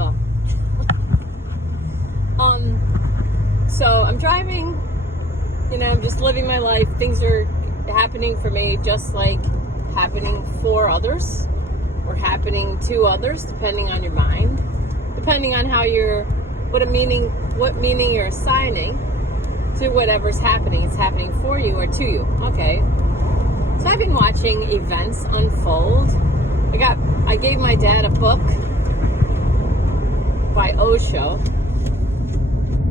go. So I'm driving, I'm just living my life. Things are happening for me just like happening for others or happening to others, depending on your mind, depending on how what meaning you're assigning to whatever's happening. It's happening for you or to you. Okay. So I've been watching events unfold. I gave my dad a book by Osho.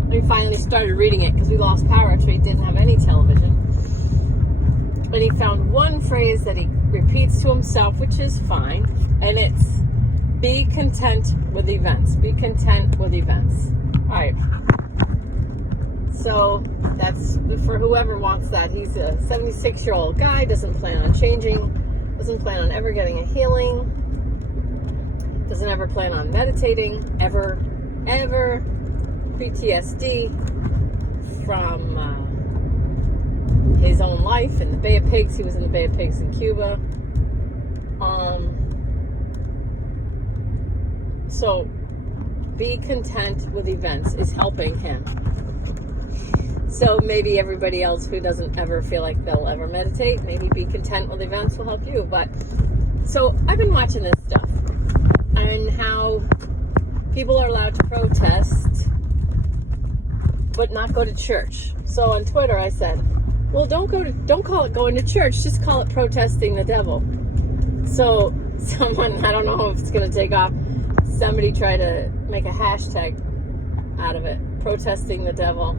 We finally started reading it because we lost power after he didn't have any television. And he found one phrase that he repeats to himself, which is fine, and it's be content with events. Be content with events. All right. So that's for whoever wants that. He's a 76-year-old guy, doesn't plan on changing, doesn't plan on ever getting a healing, doesn't ever plan on meditating, ever. PTSD from his own life in the Bay of Pigs. He was in the Bay of Pigs in Cuba. So be content with events is helping him. So maybe everybody else who doesn't ever feel like they'll ever meditate, maybe be content with events will help you. But so I've been watching this stuff and how people are allowed to protest but not go to church. So on Twitter I said, well, don't call it going to church, just call it protesting the devil. So someone, I don't know if it's going to take off, somebody tried to make a hashtag out of it, protesting the devil.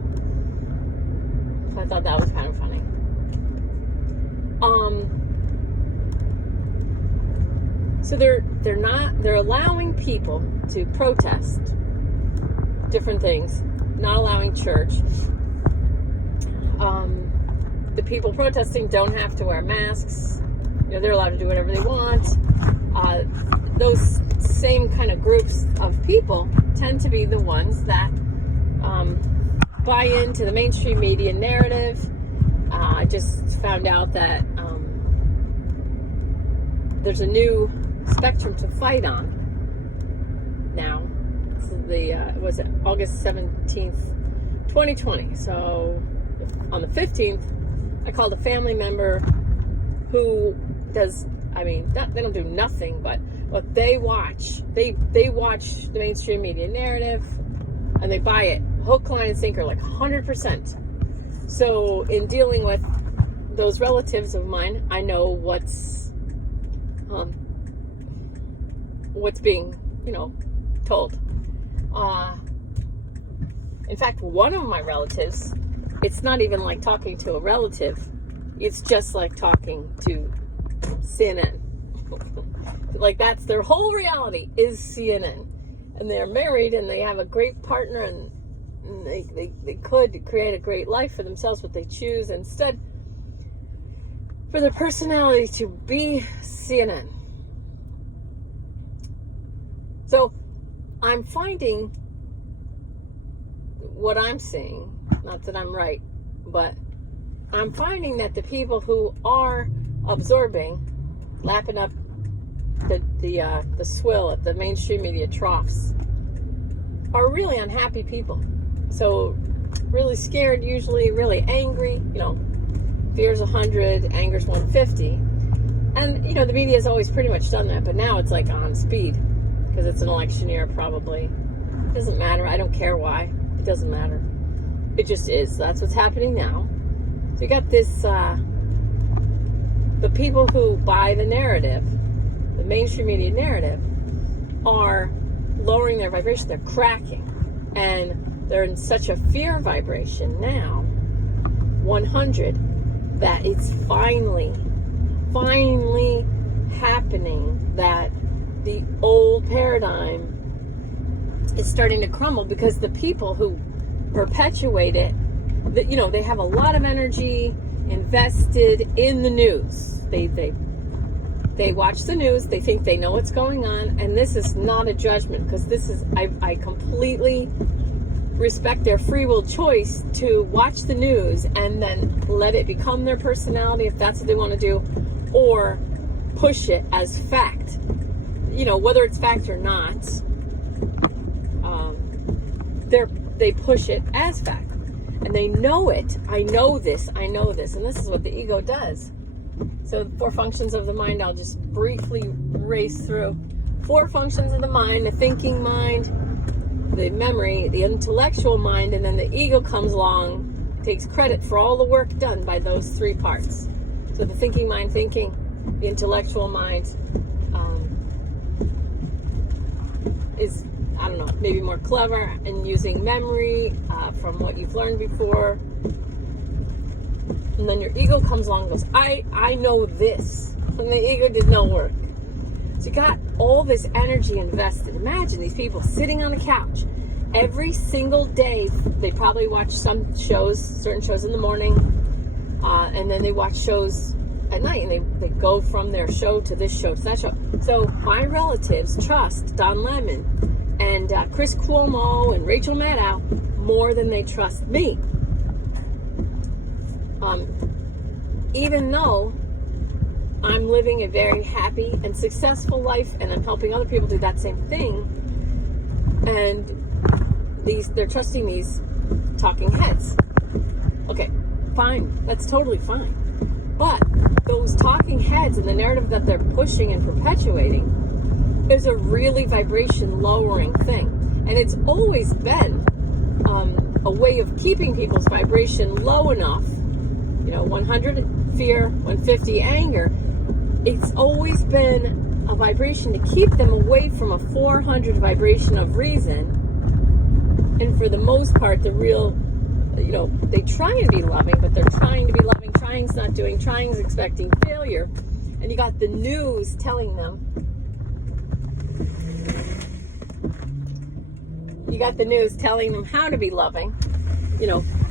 So I thought that was kind of funny. So they're allowing people to protest different things, not allowing church. The people protesting don't have to wear masks. They're allowed to do whatever they want. Those same kind of groups of people tend to be the ones that buy into the mainstream media narrative. I just found out that there's a new spectrum to fight on now. Was it August 17th, 2020. So on the 15th, I called a family member who does, they don't do nothing, but what they watch, they watch the mainstream media narrative and they buy it hook, line, and sinker, like 100%. So in dealing with those relatives of mine, I know what's being, told. In fact, one of my relatives, it's not even like talking to a relative. It's just like talking to CNN. Like that's their whole reality is CNN. And they're married and they have a great partner and they could create a great life for themselves, but they choose instead for their personality to be CNN. So I'm finding what I'm seeing, not that I'm right, but I'm finding that the people who are absorbing, lapping up the swill at the mainstream media troughs are really unhappy people. So really scared, usually really angry, fear's 100, anger's 150. And, the media has always pretty much done that, but now it's like on speed because it's an election year probably. It doesn't matter. I don't care why. It doesn't matter. It just is. That's what's happening now. So you got this, the people who buy the narrative, the mainstream media narrative, are lowering their vibration. They're cracking. And they're in such a fear vibration now, 100, that it's finally happening that the old paradigm is starting to crumble because the people who perpetuate it, they have a lot of energy invested in the news. They watch the news, they think they know what's going on, and this is not a judgment because this is, I completely respect their free will choice to watch the news and then let it become their personality if that's what they want to do, or push it as fact. Whether it's fact or not, they push it as fact. And they know it. I know this. And this is what the ego does. So 4 functions of the mind, I'll just briefly race through. 4 functions of the mind: the thinking mind, the memory, the intellectual mind, and then the ego comes along, takes credit for all the work done by those 3 parts. So the thinking mind thinking, the intellectual mind is, I don't know, maybe more clever and using memory from what you've learned before. And then your ego comes along and goes, I know this. And the ego did no work. So you got all this energy invested. Imagine these people sitting on a couch every single day. They probably watch some shows, certain shows in the morning, and then they watch shows at night, and they go from their show to this show to that show. So my relatives trust Don Lemon and Chris Cuomo and Rachel Maddow more than they trust me. Even though I'm living a very happy and successful life, and I'm helping other people do that same thing, and they're trusting these talking heads. Okay, fine, that's totally fine. But those talking heads and the narrative that they're pushing and perpetuating is a really vibration lowering thing. And it's always been a way of keeping people's vibration low enough. 100 fear, 150 anger. It's always been a vibration to keep them away from a 400 vibration of reason. And for the most part, the real, they try and be loving, but they're trying to be loving. Trying's not doing. Trying's expecting failure. And you got the news telling them. You got the news telling them how to be loving.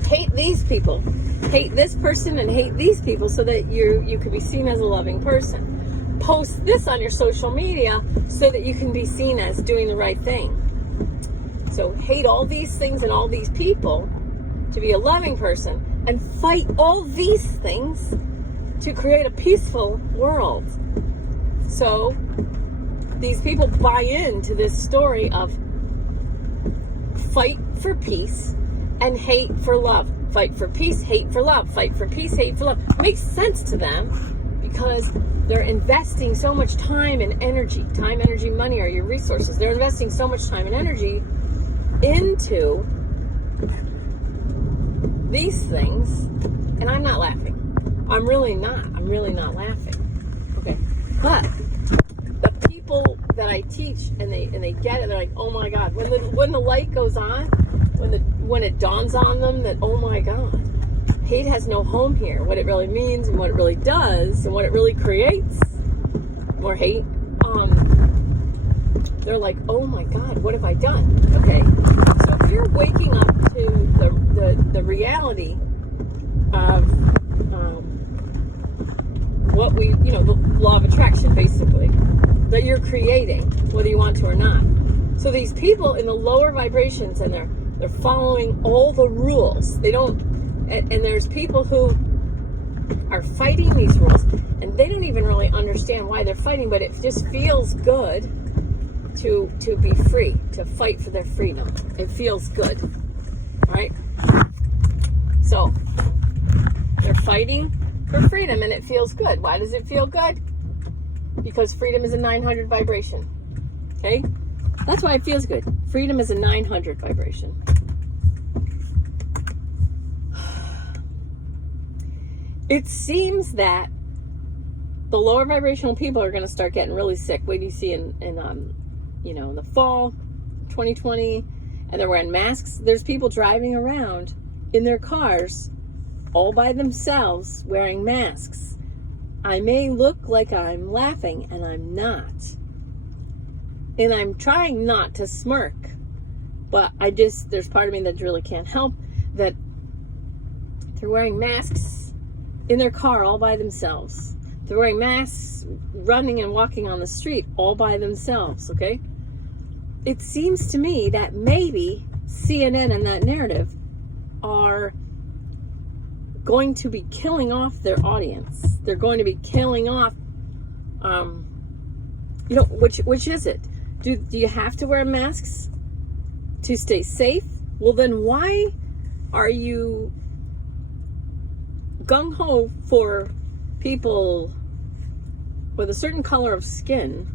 Hate these people. Hate this person and hate these people so that you can be seen as a loving person. Post this on your social media so that you can be seen as doing the right thing. So hate all these things and all these people to be a loving person, and fight all these things to create a peaceful world. So these people buy into this story of fight for peace and hate for love. Fight for peace, hate for love. Fight for peace, hate for love. It makes sense to them because they're investing so much time and energy. Time, energy, money are your resources. They're investing so much time and energy into these things, and I'm not laughing. I'm really not laughing. Okay. But the people that I teach and they get it, they're like, oh my God, when the light goes on, when it dawns on them that, oh my God, hate has no home here, what it really means and what it really does and what it really creates, more hate, they're like, oh my God, what have I done? Okay, so if you're waking up to the reality of what we, the law of attraction, basically, that you're creating, whether you want to or not. So these people in the lower vibrations, and they're following all the rules. They don't, and there's people who are fighting these rules, and they don't even really understand why they're fighting, but it just feels good to be free, to fight for their freedom. It feels good, all right? So they're fighting for freedom, and it feels good. Why does it feel good? Because freedom is a 900 vibration, okay? That's why it feels good. Freedom is a 900 vibration. It seems that the lower vibrational people are going to start getting really sick. What do you see in the fall 2020, and they're wearing masks? There's people driving around in their cars all by themselves wearing masks. I may look like I'm laughing, and I'm not. And I'm trying not to smirk, but there's part of me that really can't help that they're wearing masks in their car all by themselves. They're wearing masks, running and walking on the street all by themselves, okay? It seems to me that maybe CNN and that narrative are going to be killing off their audience. They're going to be killing off, which is it? Do you have to wear masks to stay safe? Well, then why are you gung-ho for people with a certain color of skin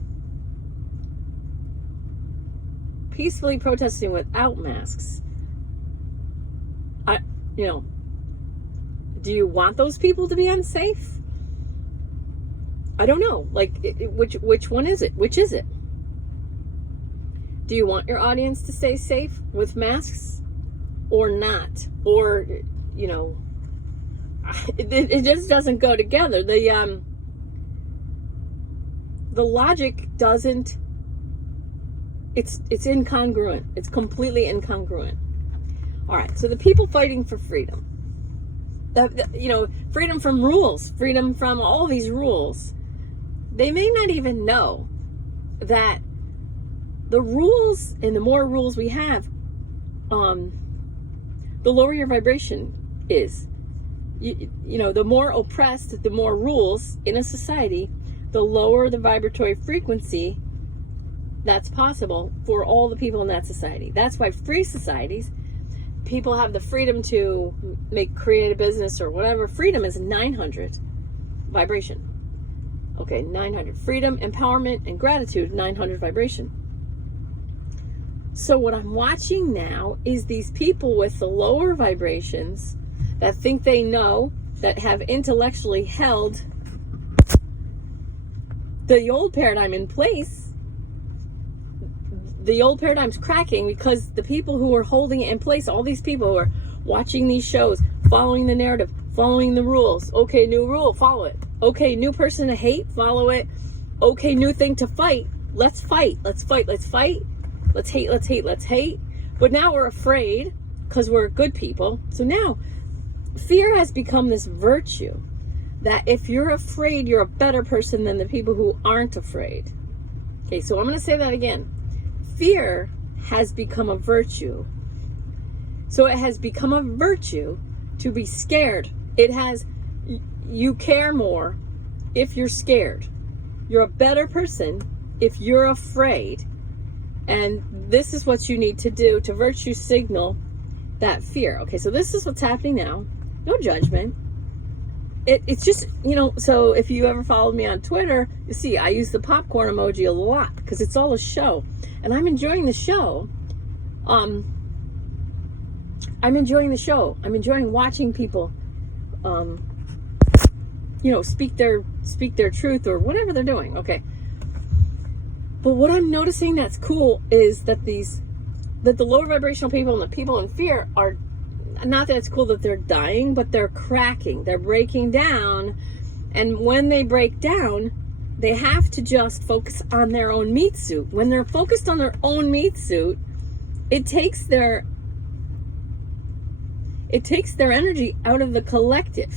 peacefully protesting without masks? Do you want those people to be unsafe? I don't know. Like, which one is it? Which is it? Do you want your audience to stay safe with masks or not? Or, it just doesn't go together. The logic doesn't, it's incongruent. It's completely incongruent. All right, so the people fighting for freedom, freedom from rules, freedom from all these rules, they may not even know that the rules, and the more rules we have, the lower your vibration is. The more oppressed, the more rules in a society, the lower the vibratory frequency that's possible for all the people in that society. That's why free societies, people have the freedom to create a business or whatever. Freedom is 900 vibration. Okay, 900. Freedom, empowerment, and gratitude, 900 vibration. So what I'm watching now is these people with the lower vibrations that think they know, that have intellectually held the old paradigm in place. The old paradigm's cracking because the people who are holding it in place, all these people who are watching these shows, following the narrative, following the rules. Okay, new rule, follow it. Okay, new person to hate, follow it. Okay, new thing to fight. Let's fight. Let's fight. Let's fight. Let's hate. Let's hate. Let's hate. But now we're afraid because we're good people. So now fear has become this virtue that if you're afraid, you're a better person than the people who aren't afraid. Okay, so I'm going to say that again. Fear has become a virtue. So it has become a virtue to be scared. You care more if you're scared. You're a better person if you're afraid. And this is what you need to do to virtue signal that fear. Okay, so this is what's happening now. No judgment. It's just, so if you ever followed me on Twitter, you see I use the popcorn emoji a lot because it's all a show. And I'm enjoying the show. I'm enjoying the show. I'm enjoying watching people, speak their truth or whatever they're doing. Okay. But what I'm noticing that's cool is that the lower vibrational people and the people in fear are, not that it's cool that they're dying, but they're cracking. They're breaking down. And when they break down, they have to just focus on their own meat suit. When they're focused on their own meat suit, it takes their energy out of the collective,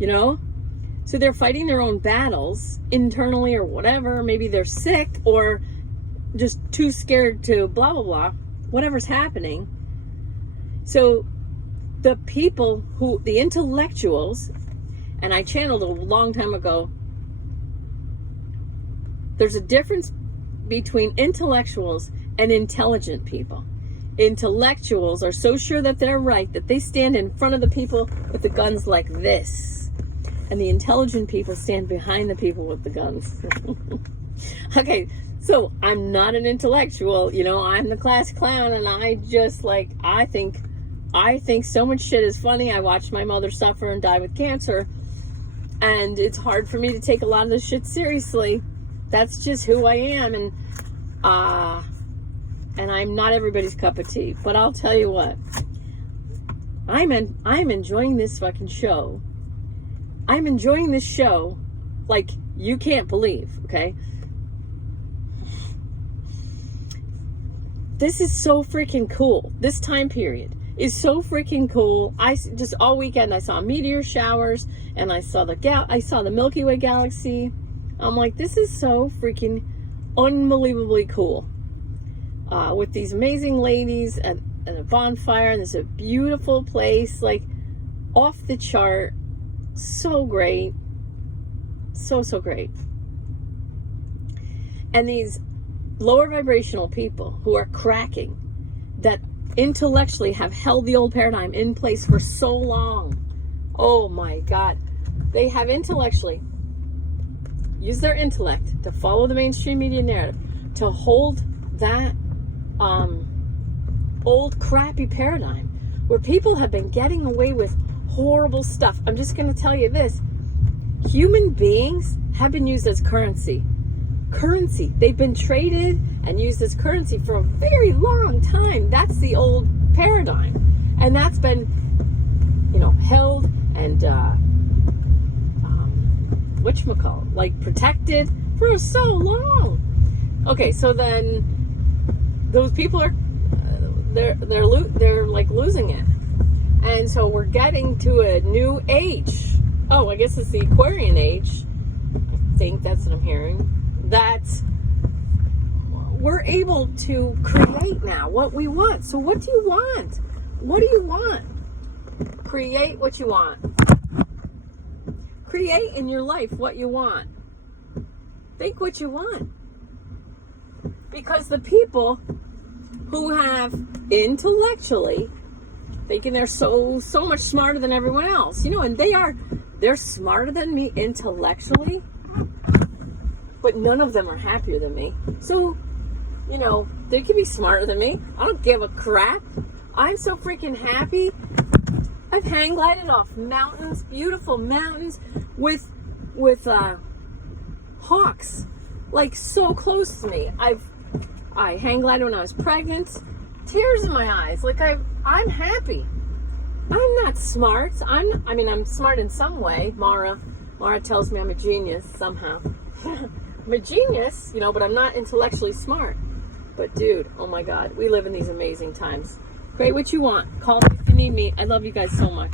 So they're fighting their own battles internally or whatever. Maybe they're sick or just too scared to blah, blah, blah, whatever's happening. So the people the intellectuals, and I channeled a long time ago, there's a difference between intellectuals and intelligent people. Intellectuals are so sure that they're right that they stand in front of the people with the guns like this. And the intelligent people stand behind the people with the guns. Okay, so I'm not an intellectual, I'm the class clown, and I just I think so much shit is funny. I watched my mother suffer and die with cancer, and it's hard for me to take a lot of this shit seriously. That's just who I am, and I'm not everybody's cup of tea. But I'll tell you what, I'm enjoying this fucking show. I'm enjoying this show like you can't believe, okay? This is so freaking cool. This time period is so freaking cool. I just all weekend I saw meteor showers and I saw the Milky Way galaxy. I'm like, this is so freaking unbelievably cool. With these amazing ladies at a bonfire, and it's a beautiful place, off the chart. So great. So great. And these lower vibrational people who are cracking, that intellectually have held the old paradigm in place for so long. Oh my God. They have intellectually used their intellect to follow the mainstream media narrative, to hold that old crappy paradigm where people have been getting away with horrible stuff. I'm just going to tell you this. Human beings have been used as currency. Currency. They've been traded and used as currency for a very long time. That's the old paradigm. And that's been, held and, whatchamacallit, like protected for so long. Okay, so then those people are, they're like losing it. And so we're getting to a new age. Oh, I guess it's the Aquarian age. I think that's what I'm hearing. That's, we're able to create now what we want. So what do you want? What do you want? Create what you want. Create in your life what you want. Think what you want. Because the people who have intellectually thinking they're so much smarter than everyone else, and they're smarter than me intellectually, but none of them are happier than me. So, they could be smarter than me. I don't give a crap. I'm so freaking happy. I've hang glided off mountains, beautiful mountains, with hawks, like so close to me. I hang glided when I was pregnant. Tears in my eyes. Like I'm happy. I'm not smart. I'm smart in some way. Mara tells me I'm a genius somehow. I'm a genius, but I'm not intellectually smart. But dude, oh my God, we live in these amazing times. Create what you want. Call me if you need me. I love you guys so much.